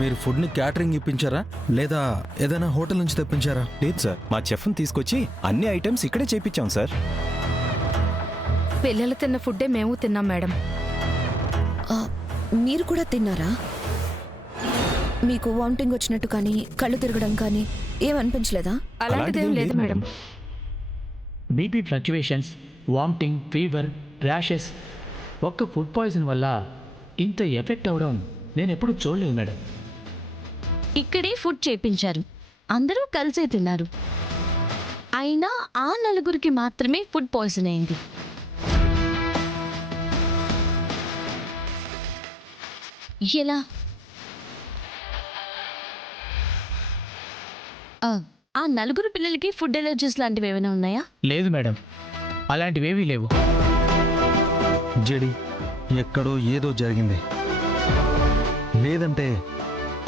మీరు ఫుడ్ని క్యాటరింగ్ ఇప్పించారా లేదా ఏదైనా హోటల్ నుంచి తెప్పించారా? లేదు సార్, మా చెఫ్ని తీసుకొచ్చి అన్ని ఐటమ్స్ ఇక్కడే చేపించాం సార్. పిల్లలు తిన్న ఫుడ్డే మేము తిన్నాం మేడం. మీరు కూడా తిన్నారా? మీకు వామిటింగ్ వచ్చినట్టు కానీ కళ్ళు తిరగడం కానీ ఏమనిపించలేదా? అలాంటిదేం లేదు madam. BP fluctuations, vomiting, fever, rashes ఒక్క ఫుడ్ పాయిజన్ వల్ల ఇంత ఎఫెక్ట్ అవ్వడం నేను ఎప్పుడు చూడలేదు మేడం. ఇక్కడే ఫుడ్ చేపించారు, అందరూ కలిసే తిన్నారు. అయినా ఆ నలుగురికి మాత్రమే ఫుడ్ పాయిజన్ అయింది. ఎలా? ఆ నలుగురు పిల్లలకి ఫుడ్ ఎలర్జీస్ లాంటివి ఏమైనా ఉన్నాయా? లేదు మేడం, అలాంటివేవీ లేవు. జడి, ఎక్కడో ఏదో జరిగింది. లేదంటే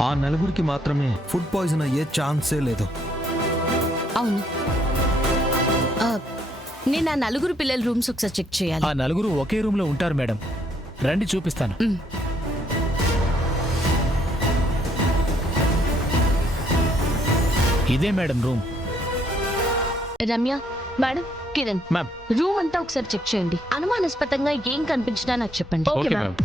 ఆ నలుగురికి మాత్రమే ఫుడ్ పాయిజన్ అయ్యే ఛాన్సే లేదు. అవును, నేను ఆ నలుగురు పిల్లల రూమ్స్ ఒకసారి చెక్ చేయాలి. ఆ నలుగురు ఒకే రూమ్ లో ఉంటారు మేడం, రండి చూపిస్తాను. ఇదే madam room. Ramya madam, Kiran ma'am, room అంతా ఒకసారి చెక్ చేయండి. అనుమానాస్పదంగా ఏం కనిపించినా నాకు చెప్పండి. Okay ma'am.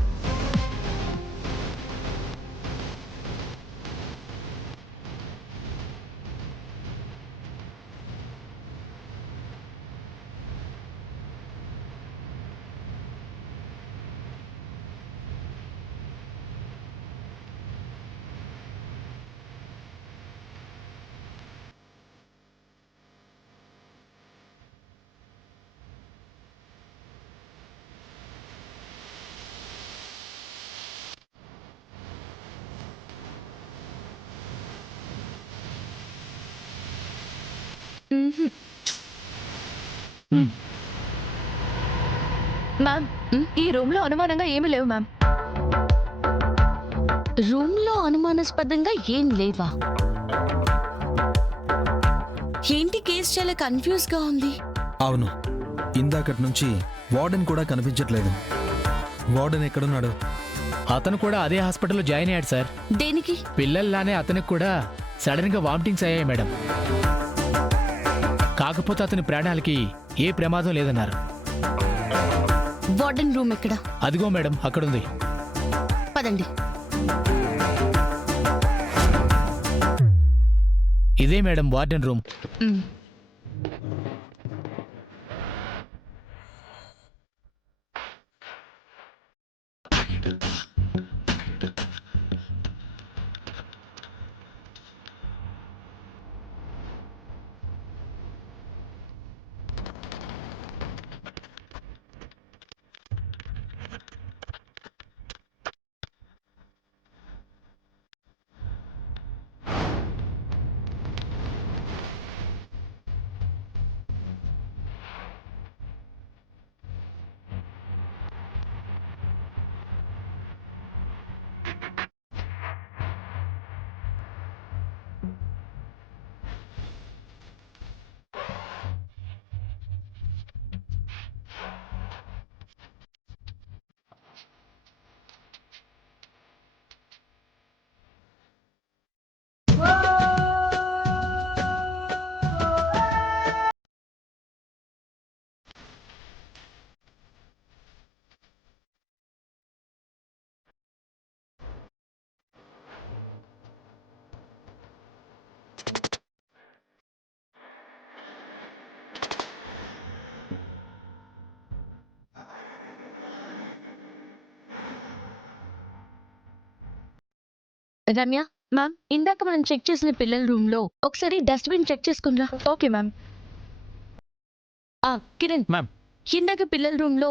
మ్యామ్, ఈ రూమ్ లో అనుమానంగా ఏమీ లేవు మ్యామ్. రూమ్ లో అనుమానాస్పదంగా ఏం లేవా? ఏంటి కేసు చాలా కన్ఫ్యూజ్ గా ఉంది. అవును, ఇందాకటి నుంచి వార్డెన్ కూడా కనిపించట్లేదు. వార్డెన్ ఎక్కడున్నాడు? అతను కూడా అదే హాస్పిటల్లో జాయిన్ అయ్యాడు సార్. దేనికి? పిల్లల్లానే అతనికి కూడా సడన్ గా వామిటింగ్స్ అయ్యాయి మేడం. కాకపోతే అతని ప్రాణాలకి ఏ ప్రమాదం లేదన్నారు. వార్డెన్ రూమ్ ఎక్కడ? అదిగో మేడం, అక్కడుంది. పదండి. ఇదే madam warden room. Ramya ma'am, ఇందాక మనం చెక్ చేసిన పిల్లల రూమ్ లో ఒకసారి డస్ట్బిన్ చెక్ చేసుకునిరా. Okay ma'am. కిరణ్ మ్యామ్. ఇందాక పిల్లల రూమ్ లో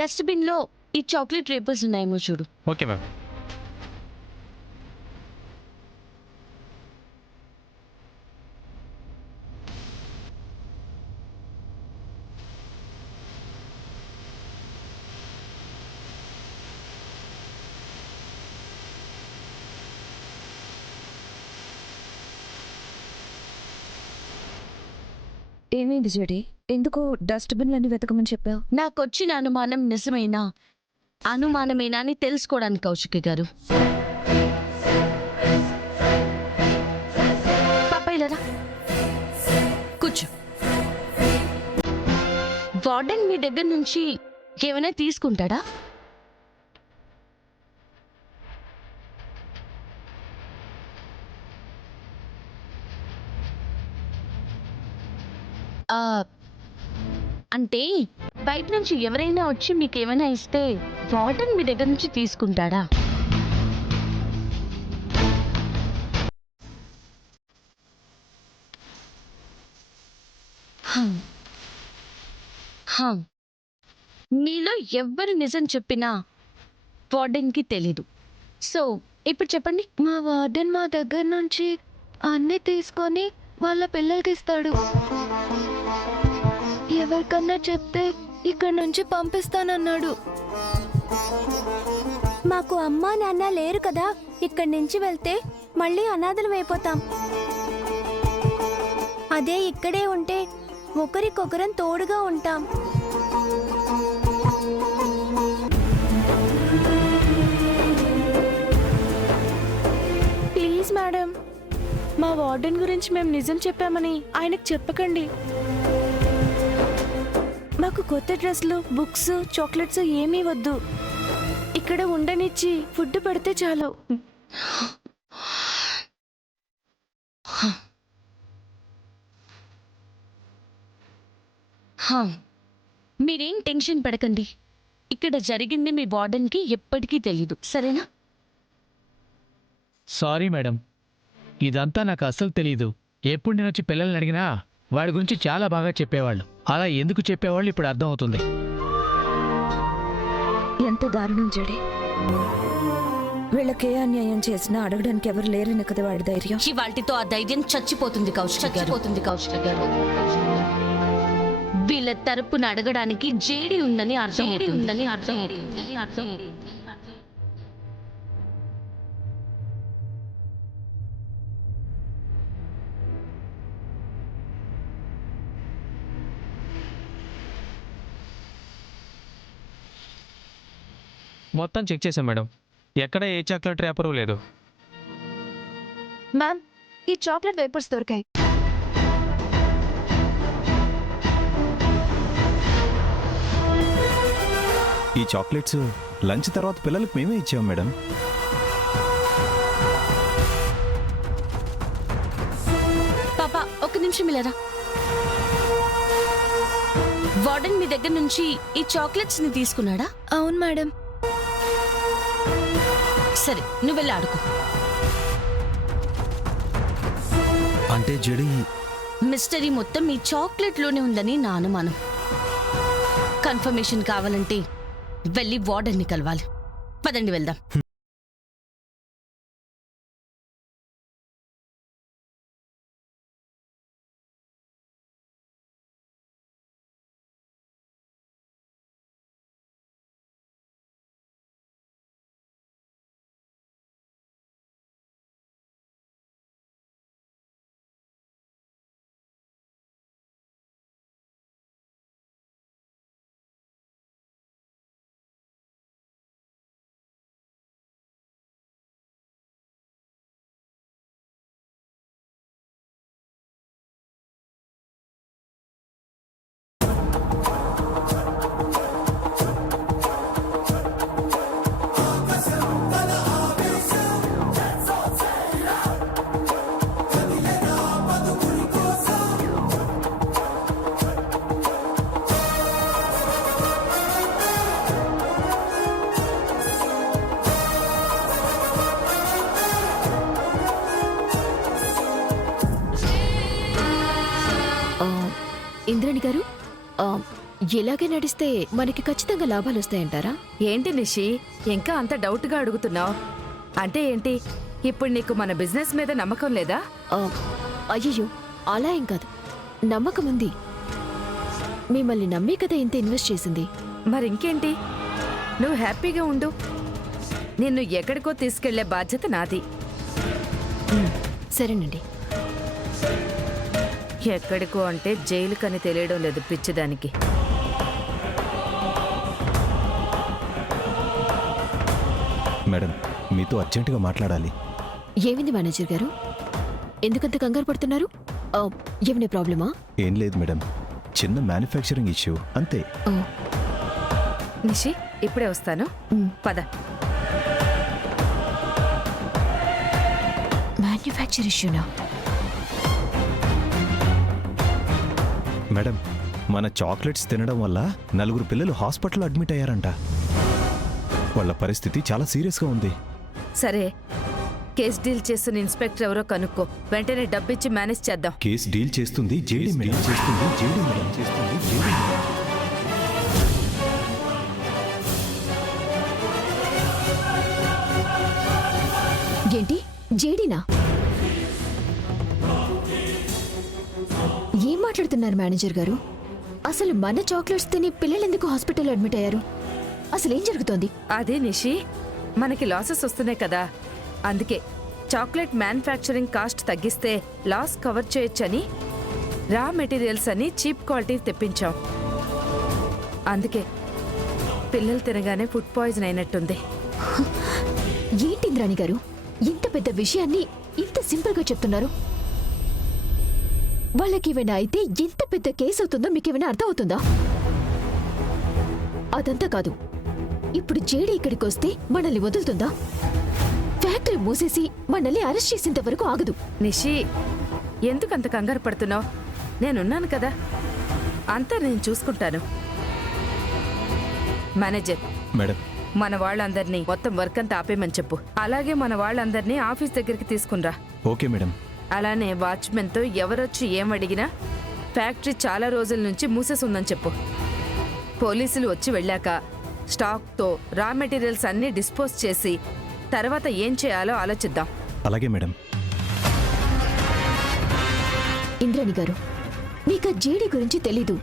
డస్ట్బిన్ లో ఈ చాక్లెట్ రేపర్స్ ఉన్నాయేమో చూడు. Okay ma'am. ఏమైంది జడి? ఎందుకు డస్ట్బిన్లన్నీ వెతకమని చెప్పావు? నాకొచ్చిన అనుమానం నిజమేనా అనుమానమేనా అని తెలుసుకోవడానికి కౌశిక్ గారు. వార్డెన్ మీ దగ్గర నుంచి ఏమైనా తీసుకుంటాడా? ఆ, అంటే బయట నుంచి ఎవరైనా వచ్చి మీకు ఏమైనా ఇస్తే వార్డెన్ మీ దగ్గర నుంచి తీసుకుంటాడా? హం. హం. మీలో ఎవ్వరు నిజం చెప్పినా వార్డెన్కి తెలీదు. సో ఇప్పుడు చెప్పండి. మా వార్డెన్ మా దగ్గర నుంచి అన్ని తీసుకొని వాళ్ళ పిల్లలకి ఇస్తాడు. ఎవరికన్నా చెప్తే ఇక్కడ నుంచి పంపిస్తానన్నాడు. మాకు అమ్మా నాన్న లేరు కదా, ఇక్కడి నుంచి వెళ్తే మళ్ళీ అనాథలం అయిపోతాం. అదే ఇక్కడే ఉంటే ఒకరికొకరం తోడుగా ఉంటాం. ప్లీజ్ మేడం, మా వార్డెన్ గురించి మేము నిజం చెప్పామని ఆయనకు చెప్పకండి. మాకు కొత్త డ్రెస్లు, బుక్స్, చాక్లెట్స్ ఏమీ వద్దు. ఇక్కడ ఉండనిచ్చి ఫుడ్ పెడితే చాలు. హం. మీరేం టెన్షన్ పడకండి. ఇక్కడ జరిగింది మీ వార్డెన్కి ఎప్పటికీ తెలీదు, సరేనా? సారీ మేడం, ఇదంతా నాకు అస్సలు తెలీదు. ఎప్పుడు నేను వచ్చి పిల్లల్ని అడిగినా వాడి గురించి చాలా బాగా చెప్పేవాళ్ళు. అలా ఎందుకు చెప్పేవాళ్ళు ఇప్పుడు అర్థమవుతుంది. ఎంత దారుణం జడి. వీళ్ళకే అన్యాయం చేసినా అడగడానికి ఎవరు లేరని కదా వాడి ధైర్యం. ఇవాల్టితో ఆ ధైర్యం చచ్చిపోతుంది కౌశిక్ గారు. వీళ్ళ తరపున అడగడానికి జేడి ఉందని అర్థం. మొత్తం చెక్ చేశాం మేడం, ఎక్కడ ఏ చాక్లెట్ ర్యాపరు లేదు. మ్యామ్, ఈ చాక్లెట్ వేపర్స్ దొరికాయి. ఈ చాక్లెట్స్ లంచ్ తర్వాత పిల్లలకు మేమే ఇచ్చాం మేడం. పాప ఒక్క నిమిషం ఇలారా. వార్డెన్ మీ దగ్గర నుంచి ఈ చాక్లెట్స్ ని తీసుకున్నాడా? అవును మేడం. సరే, నువ్వు వెళ్ళి ఆడుకో. అంటే జడి మిస్టరీ మొత్తం ఈ చాక్లెట్లోనే ఉందని నా అనుమానం. కన్ఫర్మేషన్ కావాలంటే వెళ్ళి వార్డెన్ని కలవాలి. పదండి వెళ్దాం. ఇంద్రాణి గారు, ఇలాగే నడిస్తే మనకి ఖచ్చితంగా లాభాలు వస్తాయంటారా? ఏంటి నిషి, ఇంకా అంత డౌట్గా అడుగుతున్నావు? అంటే ఏంటి, ఇప్పుడు నీకు మన బిజినెస్ మీద నమ్మకం లేదా? అయ్యో, అలా ఏం కాదు, నమ్మకం ఉంది. మిమ్మల్ని నమ్మే కదా ఇంత ఇన్వెస్ట్ చేసింది. మరి ఇంకేంటి, నువ్వు హ్యాపీగా ఉండు. నిన్ను ఎక్కడికో తీసుకెళ్లే బాధ్యత నాది. సరేనండి. ఎక్కడికో అంటే జైలుకని తెలియడం లేదు పిచ్చిదానికి. మేడం, మీతో అర్జెంటుగా మాట్లాడాలి. ఏమింది మేనేజర్ గారు, ఎందుకంత కంగారు పడుతున్నారు? ఏమైనా ప్రాబ్లమా? ఏం లేదు మేడం, చిన్న మ్యానుఫ్యాక్చరింగ్ ఇష్యూ అంతే. ఓ, నిషి ఇప్పుడే వస్తాను. పద. మ్యానుఫ్యాక్చర్ ఇష్యూనా? మేడం, మన చాక్లెట్స్ తినడం వల్ల 4 పిల్లలు హాస్పిటల్లో అడ్మిట్ అయ్యారంట. వాళ్ళ పరిస్థితి చాలా సీరియస్గా ఉంది. సరే, కేస్ డీల్ చేస్తున్న ఇన్స్పెక్టర్ ఎవరో కనుక్కో. వెంటనే డబ్బిచ్చి మేనేజ్ చేద్దాం. కేసు డీల్ చేస్తుంది జేడీ మేడం. చేస్తుంది జేడీ మేడం. చేస్తుంది జేడీ మేడం. ఏంటి జేడీనా? ఏం మాట్లాడుతున్నారు మేనేజర్ గారు? అసలు మన చాక్లెట్స్ తిని పిల్లలు ఎందుకు హాస్పిటల్లో అడ్మిట్ అయ్యారు? అసలు ఏం జరుగుతోంది? అదే నిషి, మనకి లాసెస్ వస్తున్నాయి కదా, అందుకే చాక్లెట్ మ్యానుఫ్యాక్చరింగ్ కాస్ట్ తగ్గిస్తే లాస్ కవర్ చేయొచ్చని రా మెటీరియల్స్ అని చీప్ క్వాలిటీ తెప్పించాం. అందుకే పిల్లలు తినగానే ఫుడ్ పాయిజన్ అయినట్టుంది. ఏంటి ఇంద్రాణి గారు, ఇంత పెద్ద విషయాన్ని ఇంత సింపుల్ గా చెప్తున్నారు? వాళ్ళకేమైనా అయితే ఎంత పెద్ద కేసు అవుతుందో మీకేమైనా అర్థం అవుతుందా? అదంతా కాదు, ఇప్పుడు జేడీ ఇక్కడికి వస్తే మనల్ని వదులుతుందా? ఫ్యాక్టరీ మూసేసి మనల్ని అరెస్ట్ చేసేంత వరకు ఆగదు. నిషి, ఎందుకంత కంగారు పడుతున్నావు? నేనున్నాను కదా, అంతా నేను చూసుకుంటాను. మేనేజర్, మేడం, మన వాళ్ళందరినీ మొత్తం వర్క్ అంతా ఆపేయమని చెప్పు. అలాగే మన వాళ్ళందరినీ ఆఫీస్ దగ్గరికి తీసుకునిరా. Okay madam. అలానే వాచ్మెన్తో ఎవరొచ్చి ఏం అడిగినా ఫ్యాక్టరీ చాలా రోజుల నుంచి మూసేసి ఉందని చెప్పు. పోలీసులు వచ్చి వెళ్ళాక స్టాక్తో రా మెటీరియల్స్ అన్నీ డిస్పోజ్ చేసి తర్వాత ఏం చేయాలో ఆలోచిద్దాం. అలాగే మేడం. ఇంద్రాణి గారు, మీకు ఆ జేడీ గురించి తెలీదు.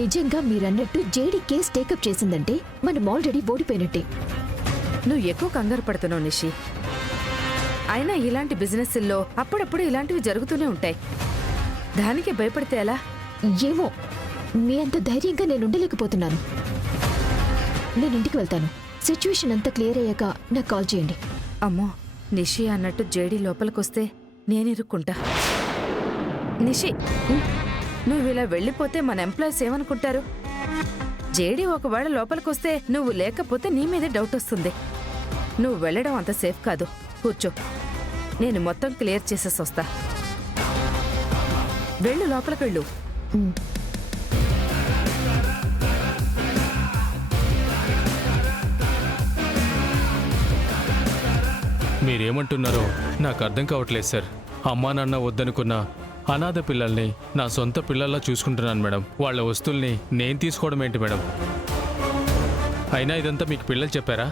నిజంగా మీరన్నట్టు జేడీ కేసు టేకప్ చేసిందంటే మనం ఆల్రెడీ ఓడిపోయినట్టే. నువ్వు ఎక్కువ కంగారు పడుతున్నావు నిషి. అయినా ఇలాంటి బిజినెస్ల్లో అప్పుడప్పుడు ఇలాంటివి జరుగుతూనే ఉంటాయి. దానికి భయపడితే ఎలా? ఏమో, మీ అంత ధైర్యంగా నేను ఉండలేకపోతున్నాను. నేను ఇంటికి వెళ్తాను. సిచ్యువేషన్ అంతా క్లియర్ అయ్యాక నాకు కాల్ చేయండి. అమ్మో, నిషి అన్నట్టు జేడీ లోపలికొస్తే నేనిరుక్కుంటా. నిషి, నువ్వు ఇలా వెళ్ళిపోతే మన ఎంప్లాయీస్ ఏమనుకుంటారు? జేడీ ఒకవేళ లోపలికొస్తే నువ్వు లేకపోతే నీ మీదే డౌట్ వస్తుంది. నువ్వు వెళ్ళడం అంత సేఫ్ కాదు. కూర్చో, నేను మొత్తం క్లియర్ చేసేసి వస్తా. వెళ్ళు, లోపలికి వెళ్ళు. మీరేమంటున్నారో నాకు అర్థం కావట్లేదు సార్. అమ్మా నాన్న వద్దనుకున్న అనాథ పిల్లల్ని నా సొంత పిల్లల్లా చూసుకుంటున్నాను మేడం. వాళ్ళ వస్తువుల్ని నేను తీసుకోవడం ఏంటి మేడం? అయినా ఇదంతా మీకు పిల్లలు చెప్పారా?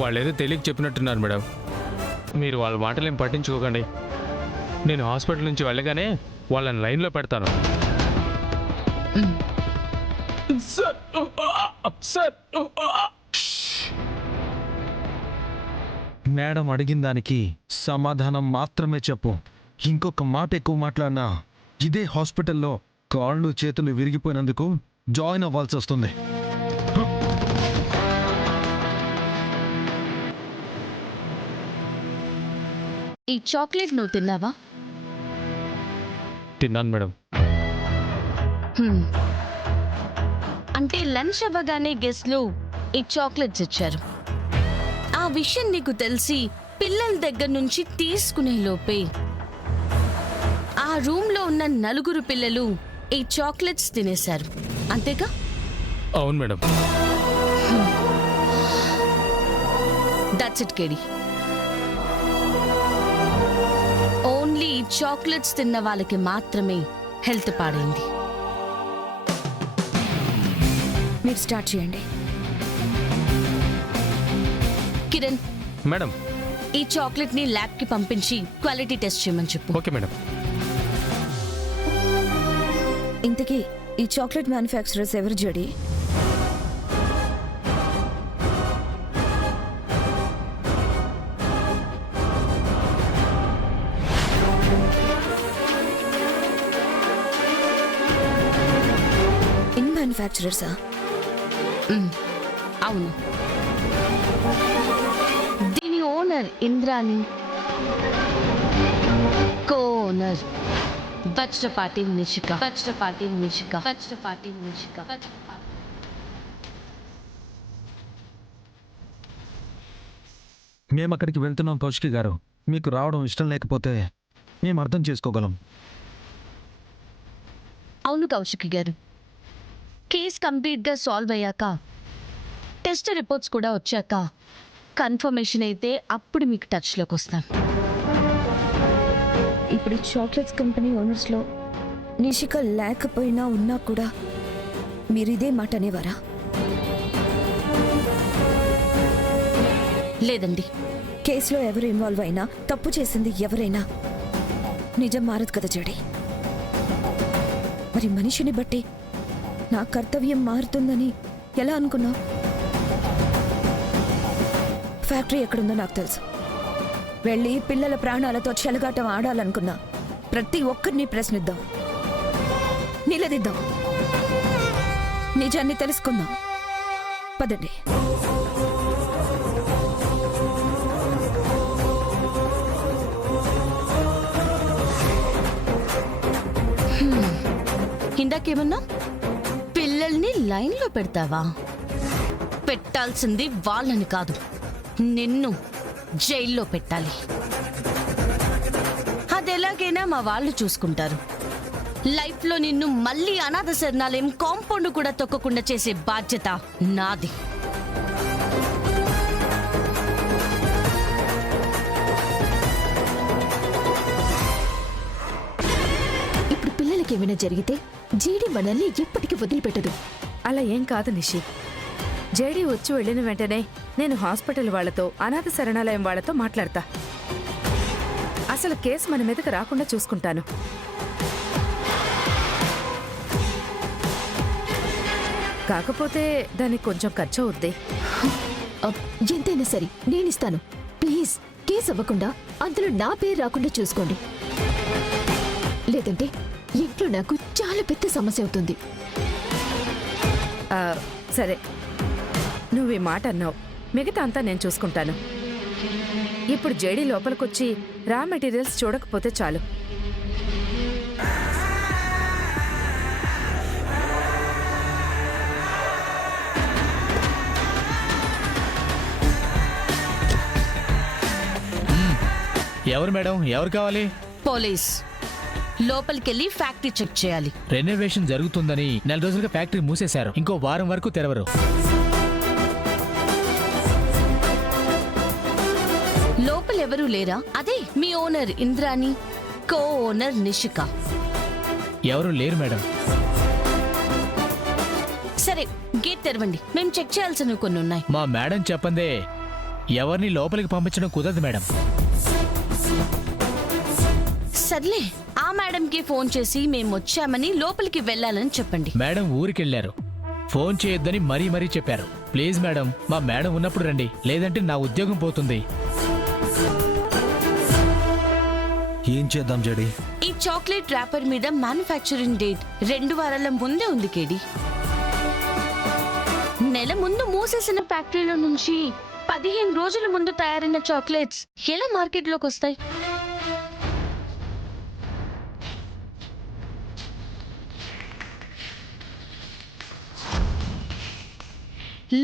వాళ్ళేదో తెలియక చెప్పినట్టున్నారు మేడం. మీరు వాళ్ళ మాటలేం పట్టించుకోకండి. నేను హాస్పిటల్ నుంచి వెళ్ళగానే వాళ్ళని లైన్లో పెడతాను. మేడం అడిగిన దానికి సమాధానం మాత్రమే చెప్పు. ఇంకొక మాట ఎక్కువ మాట్లాడినా ఇదే హాస్పిటల్లో కాళ్ళు చేతులు విరిగిపోయినందుకు జాయిన్ అవ్వాల్సి వస్తుంది. ఈ చాక్లెట్ నువ్వు తిన్నావా? తిన్నాను మేడం. అంటే లంచ్ అవ్వగానే గెస్ట్లు ఈ చాక్లెట్స్ ఇచ్చారు. ఆ విషయం నీకు తెలిసి పిల్లల దగ్గర నుంచి తీసుకునే లోపే ఆ రూమ్లో ఉన్న 4 పిల్లలు ఈ చాక్లెట్స్ తినేశారు, అంతేగా? అవును మేడం. దట్స్ ఇట్ కేడి. ఓన్లీ ఈ చాక్లెట్స్ తిన్న వాళ్ళకి మాత్రమే హెల్త్ పాడైంది. మీరు స్టార్ట్ చేయండి. కిరణ్, మేడం. ఈ చాక్లెట్ ని ల్యాబ్ కి పంపించి క్వాలిటీ టెస్ట్ చేయమని చెప్పు. Okay madam. ఇంతకీ ఈ చాక్లెట్ మ్యానుఫ్యాక్చరర్స్ ఎవరు జడి? ఇన్ మ్యానుఫ్యాక్చరర్సా? అవును. దీని owner Indrani, co owner birthday party Nishika, birthday party Nishika, birthday party Nishika. మేము అక్కడికి వెళ్తున్నాం కౌశికి గారు. మీకు రావడం ఇష్టం లేకపోతే మేము అర్థం చేసుకోగలం. అవును కౌశికి గారు, కేస్ కంప్లీట్గా సాల్వ్ అయ్యాక, టెస్ట్ రిపోర్ట్స్ కూడా వచ్చాక, కన్ఫర్మేషన్ అయితే అప్పుడు మీకు టచ్లోకి వస్తాం. ఇప్పుడు చాక్లెట్స్ కంపెనీ ఓనర్స్లో నిషిక లేకపోయినా ఉన్నా కూడా మీరు ఇదే మాట అనేవారా? లేదండి. కేసులో ఎవరు ఇన్వాల్వ్ అయినా, తప్పు చేసింది ఎవరైనా, నిజం మారదు కదా జడి. మరి మనిషిని బట్టి నా కర్తవ్యం మారుతుందని ఎలా అనుకున్నావు? ఫ్యాక్టరీ ఎక్కడుందో నాకు తెలుసు. వెళ్ళి పిల్లల ప్రాణాలతో చెలగాటం ఆడాలనుకున్నా ప్రతి ఒక్కరిని ప్రశ్నిద్దాం, నిలదీద్దాం, నిజాన్ని తెలుసుకుందాం. పదండి. ఇందాకేమన్నా పిల్లల్ని లైన్లో పెడతావా? పెట్టాల్సింది వాళ్ళని కాదు, నిన్ను జైల్లో పెట్టాలి. అది ఎలాగైనా మా వాళ్ళు చూసుకుంటారు. లైఫ్లో నిన్ను మళ్ళీ అనాథ శరణాలయం కాంపౌండ్ కూడా తొక్కకుండా చేసే బాధ్యత నాది. ఇప్పుడు పిల్లలకి ఏమైనా జరిగితే జేడీ మనల్ని ఎప్పటికీ వదిలిపెట్టదు. అలా ఏం కాదు నిషి. జేడీ వచ్చి వెళ్ళిన వెంటనే నేను హాస్పిటల్ వాళ్లతో, అనాథ శరణాలయం వాళ్లతో మాట్లాడతా. అసలు కేసు మన మీదకి రాకుండా చూసుకుంటాను. కాకపోతే దానికి కొంచెం ఖర్చు అవుద్ది. ఎంతైనా సరే నేనిస్తాను. ప్లీజ్ కేసు అవ్వకుండా అందులో నా పేరు రాకుండా చూసుకోండి. లేదంటే ఇంట్లో నాకు చాలా పెద్ద సమస్య అవుతుంది. సరే, నువ్వు ఈ మాట అన్నావు, మిగతా అంతా నేను చూసుకుంటాను. ఇప్పుడు జేడీ లోపలికొచ్చి రా మెటీరియల్స్ చూడకపోతే చాలు. ఎవరు మేడం, ఎవరు కావాలి? పోలీస్. లోపలికెళ్ళి ఫ్యాక్టరీ చెక్ చేయాలి. రెనోవేషన్ జరుగుతుందని 4 రోజులుగా ఫ్యాక్టరీ మూసేశారు. ఇంకో వారం వరకు తెరవరు. లోపల ఎవరూ లేరా? అదే మీ owner Indrani, co owner Nishika. ఎవరు లేరు మేడం. సరే, గేట్ తెరవండి. మేము చెక్ చేయాల్సినవి కొన్ని ఉన్నాయి. మా మేడం చెప్పందే ఎవరిని లోపలికి పంపించడం కుదరదు మేడం. సర్లే, ఆ మేడంకి ఫోన్ చేసి మేము వచ్చామని లోపలికి వెళ్ళాలని చెప్పండి. మేడం ఊరికెళ్లారు, ఫోన్ చేయొద్దని మరీ మరీ చెప్పారు. ప్లీజ్ మేడం, మా మేడం ఉన్నప్పుడు రండి, లేదంటే నా ఉద్యోగం పోతుంది. ఏం చేద్దాం జడి? ఈ చాక్లెట్ ర్యాపర్ మీద మ్యానుఫ్యాక్చరింగ్ డేట్ 2 వారాల ముందే ఉంది కేడి. నెల ముందు మూసేసిన ఫ్యాక్టరీలో నుంచి 15 రోజుల ముందు తయారైన చాక్లెట్స్ ఎలా మార్కెట్లోకి వస్తాయి?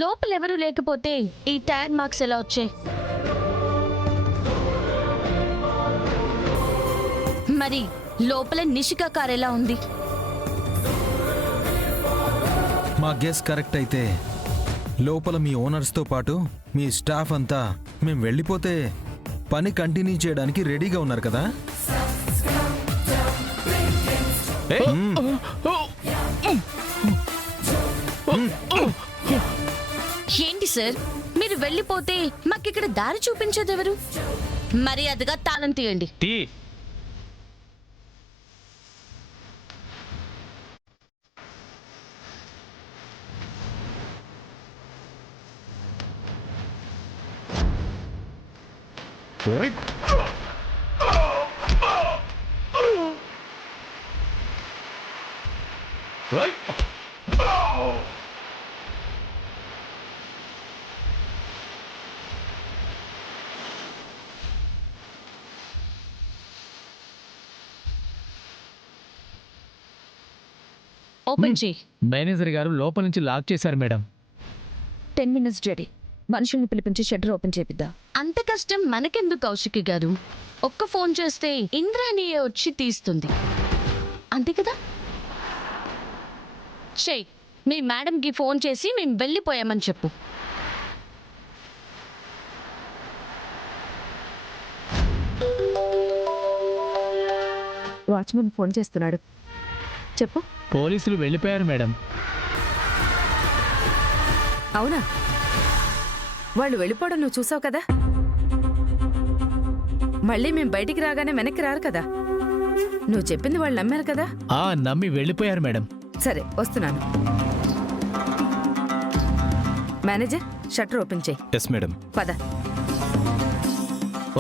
లోపల ఎవరు లేకపోతే ఈ ట్యాగ్ మార్క్స్ ఎలా వచ్చాయి? మరి లోపల నిషిక కార్ ఎలా ఉంది? మా గెస్ కరెక్ట్ అయితే లోపల మీ ఓనర్స్తో పాటు మీ స్టాఫ్ అంతా మేము వెళ్ళిపోతే పని కంటిన్యూ చేయడానికి రెడీగా ఉన్నారు కదా? ఏంటి సార్, మీరు వెళ్ళిపోతే మాకిక్కడ దారి చూపించేది ఎవరు? మర్యాదగా తాళం తీయండి. ఓపెన్ చేయి. మేనేజర్ గారు లోపల నుంచి లాక్ చేశారు మేడం. 10 minutes JD. మనుషుల్ని పిలిపించి షట్టర్ ఓపెన్ చేపిద్దా. అంత కష్టం మనకెందుకు కౌశికి గారు? ఒక్క ఫోన్ చేస్తే ఇంద్రాణియే వచ్చి తీస్తుంది, అంతే కదా? చెయ్, మీ మేడంకి ఫోన్ చేసి మేము వెళ్ళిపోయామని చెప్పు. వాచ్మెన్ ఫోన్ చేస్తున్నాడు. చెప్పు. పోలీసులు వెళ్ళిపోయారు మేడం. అవునా? వాళ్ళు వెళ్ళిపోవడం నువ్వు చూసావు కదా. మళ్ళీ మేము బయటికి రాగానే వెనక్కి రారు కదా. నువ్వు చెప్పింది వాళ్ళు నమ్మారు కదా. నమ్మి వెళ్ళిపోయారు మేడం. సరే, వస్తున్నాను. మేనేజర్, షట్టర్ ఓపెన్ చేయి. Yes madam. పద.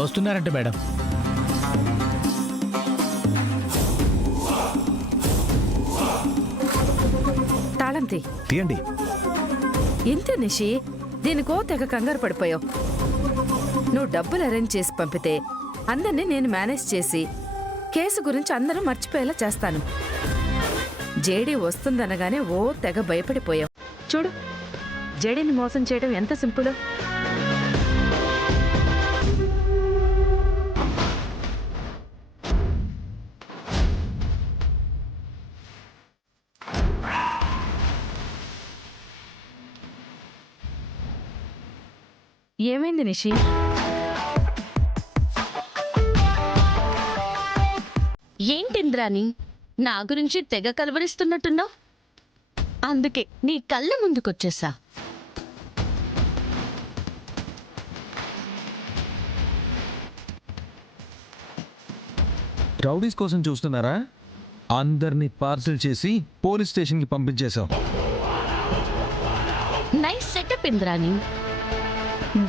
వస్తున్నారంట మేడం. తాళం తీ. తీయండి. ఇంతే నిషి, దీనికో తెగ కంగారు పడిపోయావు. నువ్వు డబ్బులు అరేంజ్ చేసి పంపితే అందరినీ నేను మేనేజ్ చేసి కేసు గురించి అందరూ మర్చిపోయేలా చేస్తాను. జేడీ వస్తుందనగానే ఓ తెగ భయపడిపోయావు. చూడు, జేడీని మోసం చేయడం ఎంత సింపుల్. ఏమైంది నిషి? ఏంటి ఇంద్రాణి, నా గురించి తెగ కలవరిస్తున్నట్టున్నావు? అందుకే నీ కళ్ళ ముందుకొచ్చేసా. రౌడీస్ కోసం చూస్తున్నారా? అందరినీ పార్సిల్ చేసి పోలీస్ స్టేషన్కి పంపించేశాం. Nice setup Indrani.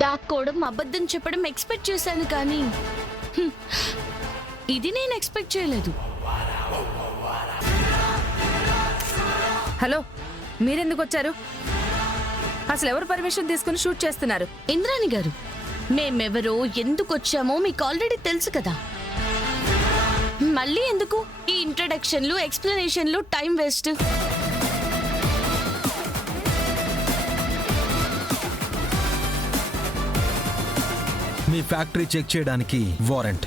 దాక్కోవడం, అబద్ధం చెప్పడం ఎక్స్పెక్ట్ చేశాను, కానీ ఇది నేను ఎక్స్పెక్ట్ చేయలేదు. హలో, మీరెందుకు వచ్చారు? అసలు ఎవరు పర్మిషన్ తీసుకుని షూట్ చేస్తున్నారు? ఇంద్రాణి గారు, మేమెవరో ఎందుకు వచ్చామో మీకు ఆల్రెడీ తెలుసు కదా. మళ్ళీ ఎందుకు ఈ ఇంట్రడక్షన్లు, ఎక్స్ప్లెనేషన్లు, టైం వేస్ట్? మీ ఫ్యాక్టరీ చెక్ చేయడానికి వారెంట్.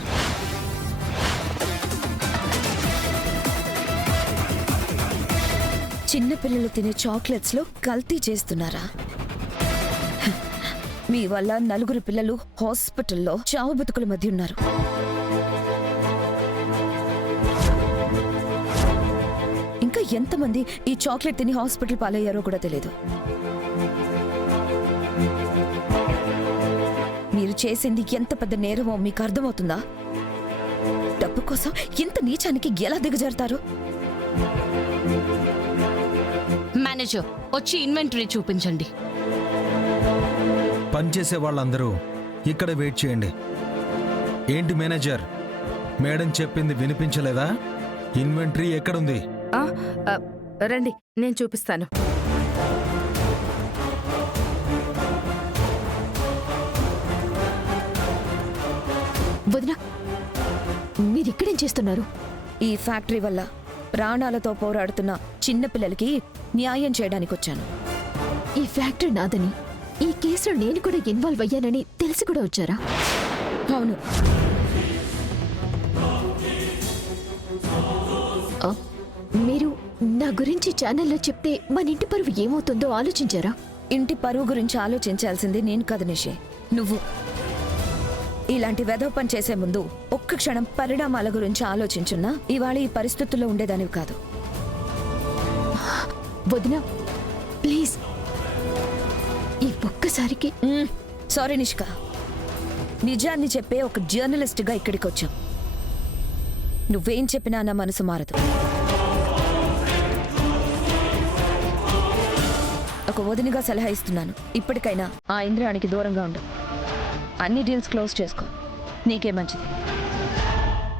చిన్నపిల్లలు తినే చాక్లెట్స్ లో కల్తీ చేస్తున్నారా? మీ వల్ల 4 పిల్లలు హాస్పిటల్లో చావు బతుకుల మధ్య ఉన్నారు. ఇంకా ఎంతమంది ఈ చాక్లెట్ తిని హాస్పిటల్ పాలయ్యారో కూడా తెలియదు. మీరు చేసింది ఎంత పెద్ద నేరమో మీకు అర్థమవుతుందా? డబ్బు కోసం ఇంత నీచానికి ఎలా దిగజారుతారు? మేనేజర్, వచ్చి ఇన్వెంటరీ చూపించండి. పనిచేసే వాళ్ళందరూ ఇక్కడ వెయిట్ చేయండి. ఏంటి మేనేజర్, మేడం చెప్పింది వినిపించలేదా? ఇన్వెంటరీ ఎక్కడుంది? రండి, నేను చూపిస్తాను. వదినా, మీరిక్కడేం చేస్తున్నారు? ఈ ఫ్యాక్టరీ వల్ల ప్రాణాలతో పోరాడుతున్న చిన్నపిల్లలకి న్యాయం చేయడానికి వచ్చాను. ఈ ఫ్యాక్టరీ నాదని, ఈ కేసులో నేను కూడా ఇన్వాల్వ్ అయ్యానని తెలిసి కూడా వచ్చారా? అవును. మీరు నా గురించి ఛానల్లో చెప్తే మన ఇంటి పరువు ఏమవుతుందో ఆలోచించారా? ఇంటి పరువు గురించి ఆలోచించాల్సింది నేను కాదు నిషే, నువ్వు. ఇలాంటి వెధవ పని చేసే ముందు ఒక్క క్షణం పరిణామాల గురించి ఆలోచించున్నా ఇవాళ ఈ పరిస్థితుల్లో ఉండేదానివి కాదు. వదినా, ప్లీజ్ ఈ ఒక్కసారికి. సారీ నిష్క, నిజాన్ని చెప్పే ఒక జర్నలిస్ట్గా ఇక్కడికి వచ్చాం. నువ్వేం చెప్పినా నా మనసు మారదు. ఒక వదినిగా సలహా ఇస్తున్నాను, ఇప్పటికైనా ఆ ఇంద్రానికి దూరంగా ఉండు. అన్ని డీల్స్ క్లోజ్ చేసుకో, నీకే మంచిది.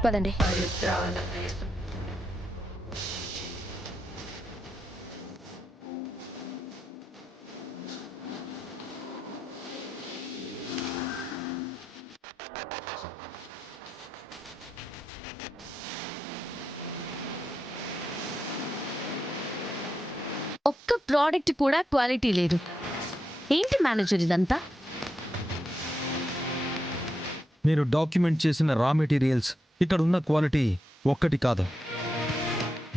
పదండి. ప్రోడక్ట్ కూడా క్వాలిటీ లేదు. ఏంటి మేనేజర్ ఇదంతా? మీరు డాక్యుమెంట్ చేసిన రా మెటీరియల్స్ ఇక్కడ ఉన్న క్వాలిటీ ఒక్కటి కాదు.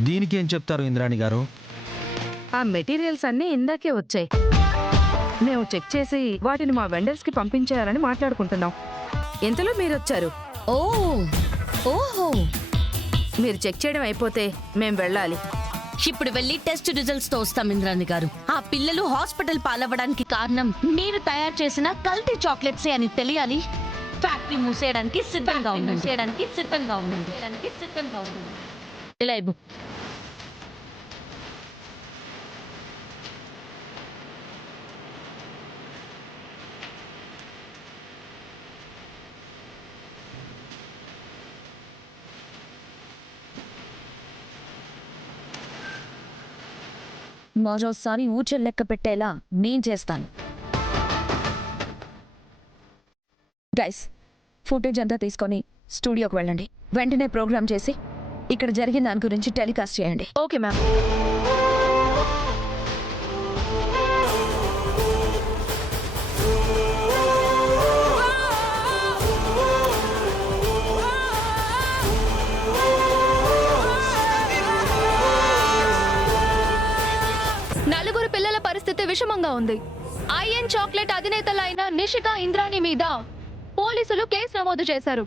దీనికి ఏం చెప్తారు ఇంద్రాణి గారు? ఆ మెటీరియల్స్ అన్నీ ఇందాకే వచ్చాయి. మేము చెక్ చేసి వాటిని మా వెండర్స్కి పంపించేయాలని మాట్లాడుకుంటున్నాం. ఇంతలో మీరు వచ్చారు. ఓహో, మీరు చెక్ చేయడం అయిపోతే మేము వెళ్ళాలి. ఇప్పుడు వెళ్ళి టెస్ట్ రిజల్ట్స్ తో వస్తాం ఇంద్రాణి గారు. ఆ పిల్లలు హాస్పిటల్ పాలవ్వడానికి కారణం మీరు తయారు చేసిన కల్తీ చాక్లెట్సే అని తెలియాలి. ఫ్యాక్టరీ మూసేయడానికి సిద్ధంగా ఉండండి. ఇలా ఇవ్వు. మరోసారి ఊచలు లెక్క పెట్టేలా నేను చేస్తాను. గైస్, ఫుటేజ్ అంతా తీసుకొని స్టూడియోకి వెళ్ళండి. వెంటనే ప్రోగ్రామ్ చేసి ఇక్కడ జరిగిన దాని గురించి టెలికాస్ట్ చేయండి. Okay ma'am. నలుగురు పిల్లల పరిస్థితి విషమంగా ఉంది. ఐఎన్ చాక్లెట్ అధినేతలైన నిషిక, ఇంద్రాణి మీద పోలీసులు కేసు నమోదు చేశారు.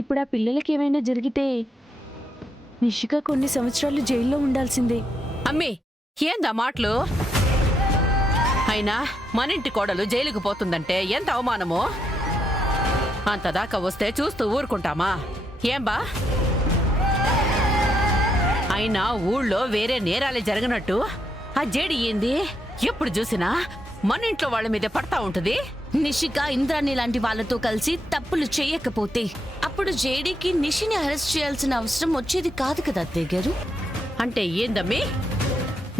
ఇప్పుడు ఆ పిల్లలకి ఏమైనా జరిగితే నిషిక కొన్ని సంవత్సరాలు జైల్లో ఉండాల్సిందే. అమ్మి, ఏందా మాటలు? అయినా మనింటి కోడలు జైలుకు పోతుందంటే ఎంత అవమానమో. అంతదాకా వస్తే చూస్తూ ఊరుకుంటామా? ఏం బా? అయినా ఊళ్ళో వేరే నేరాలే జరగనట్టు ఆ జేడి ఏంది ఎప్పుడు చూసినా మన ఇంట్లో వాళ్ళ మీద పడతా ఉంటది. నిషిక, ఇంద్రాణి లాంటి వాళ్ళతో కలిసి తప్పులు చేయకపోతే అప్పుడు జేడీకి నిషిని అరెస్ట్ చేయాల్సిన అవసరం వచ్చేది కాదు కదా అత్తయ్య గారు. అంటే ఏందమ్మి,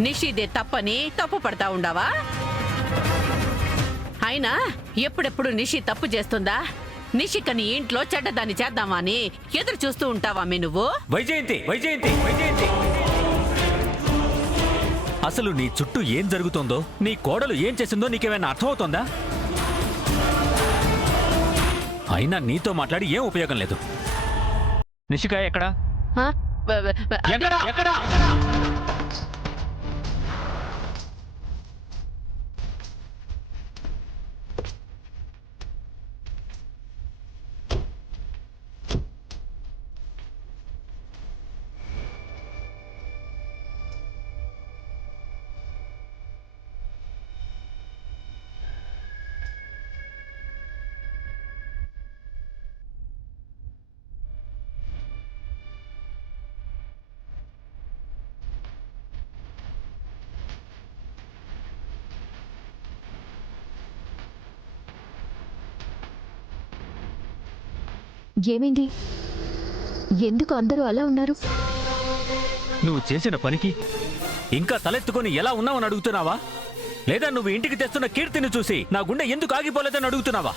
నిషిదే తప్పని తప్పు పడతా ఉండావా? అయినా ఎప్పుడెప్పుడు నిషి తప్పు చేస్తుందా, నిషికని ఇంట్లో చెడ్డదాన్ని చేద్దామా అని ఎదురు చూస్తూ ఉంటావామే నువ్వు? వైజయంతి, వైజయంతి, వైజయంతి, అసలు నీ చుట్టూ ఏం జరుగుతుందో, నీ కోడలు ఏం చేసిందో నీకేమైనా అర్థమవుతోందా? అయినా నీతో మాట్లాడి ఏం ఉపయోగం లేదు. నిషిక ఎక్కడా? ఎక్కడా? ఏమైంది? ఎందుకు అందరూ అలా ఉన్నారు? నువ్వు చేసిన పనికి ఇంకా తలెత్తుకొని ఎలా ఉన్నావని అడుగుతున్నావా? లేదా నువ్వు ఇంటికి తెస్తున్న కీర్తిని చూసి నా గుండె ఎందుకు ఆగిపోలేదని అడుగుతున్నావా?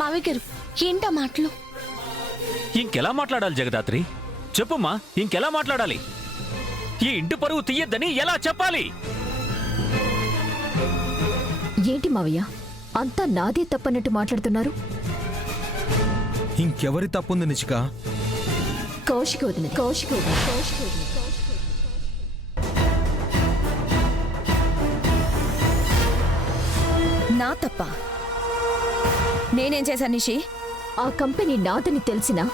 మావి గారు, ఏంటా మాటలు? ఇంకెలా మాట్లాడాలి జగదాత్రి? చెప్పుమ్మా, ఇంకెలా మాట్లాడాలి? ఈ ఇంటి పరువు తీయద్దని ఎలా చెప్పాలి? ఏంటి మావయ్య, అంతా నాదే తప్పన్నట్టు మాట్లాడుతున్నారు? ఇంకెవరి తప్పుంది నిషిక? కౌశిక వదిన. నా తప్ప? నేనేం చేశాను నిషి? ఆ కంపెనీ నాదని తెలిసినా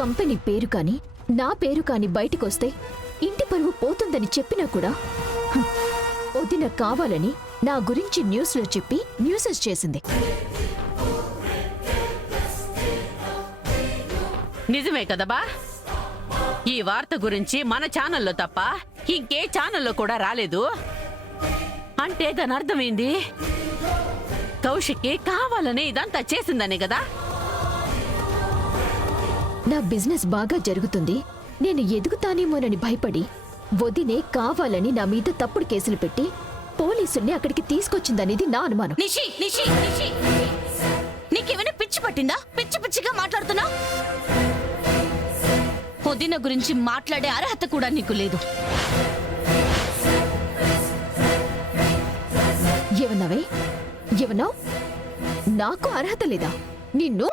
కంపెనీ పేరు కాని నా పేరు కాని బయటకొస్తే ఇంటి పరువు పోతుందని చెప్పినా కూడా వదిన కావాలని నా గురించి న్యూస్లో చెప్పి న్యూసెస్ చేసింది. నిజమే కదబా? ఈ వార్త గురించి మన ఛానల్లో తప్ప ఇంకే ఛానల్లో కూడా రాలేదు. అంటే దాని అర్థమైంది కౌశిక్కి కావాలని ఇదంతా చేసిందనే కదా? నా బిజినెస్ బాగా జరుగుతుంది, నేను ఎదుగుతానేమోనని భయపడి వదినే కావాలని నా మీద తప్పుడు కేసులు పెట్టి పోలీసుల్ని అక్కడికి తీసుకొచ్చిందనేది నా అనుమానం. నిషి నిషి నిషి నీకేమైనా పిచ్చి పట్టిందా? పిచ్చి పిచ్చిగా మాట్లాడుతున్నా. వదిన గురించి మాట్లాడే అర్హత కూడా నీకు లేదు. ఏమన్నావే? ఏమన్నావు? నాకు అర్హత లేదా? నిన్ను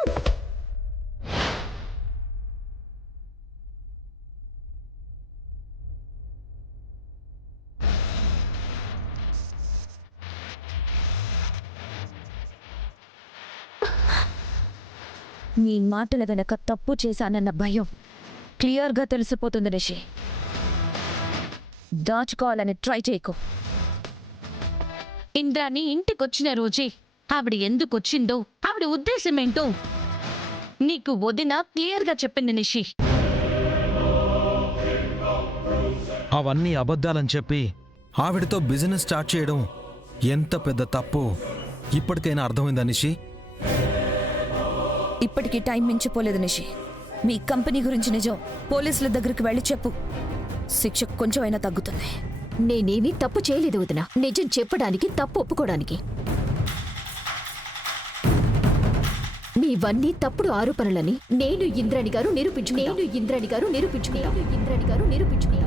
నీ మాటల వెనక తప్పు చేశానన్న భయం క్లియర్గా తెలిసిపోతుంది నిషి. దాచుకోవాలని ట్రై చేయకు. ఇంద్రాని ఇంటికొచ్చిన రోజే ఆవిడ ఎందుకు వచ్చిందో, ఆవిడ ఉద్దేశం ఏంటో నీకు వదిన క్లియర్గా చెప్పింది నిషి. అవన్నీ అబద్ధాలని చెప్పి ఆవిడతో బిజినెస్ స్టార్ట్ చేయడం ఎంత పెద్ద తప్పు ఇప్పటికైనా అర్థమైందా నిషి? ఇప్పటికీ టైం మించిపోలేదు నిషి. మీ కంపెనీ గురించి నిజం పోలీసుల దగ్గరికి వెళ్ళి చెప్పు. శిక్ష కొంచెమైనా తగ్గుతుంది. నేనేమీ తప్పు చేయలేదు వదినా. నిజం చెప్పడానికి, తప్పు ఒప్పుకోవడానికి. మీవన్నీ తప్పుడు ఆరోపణలని నేను ఇంద్రాణి గారు నిరూపించుకున్నా.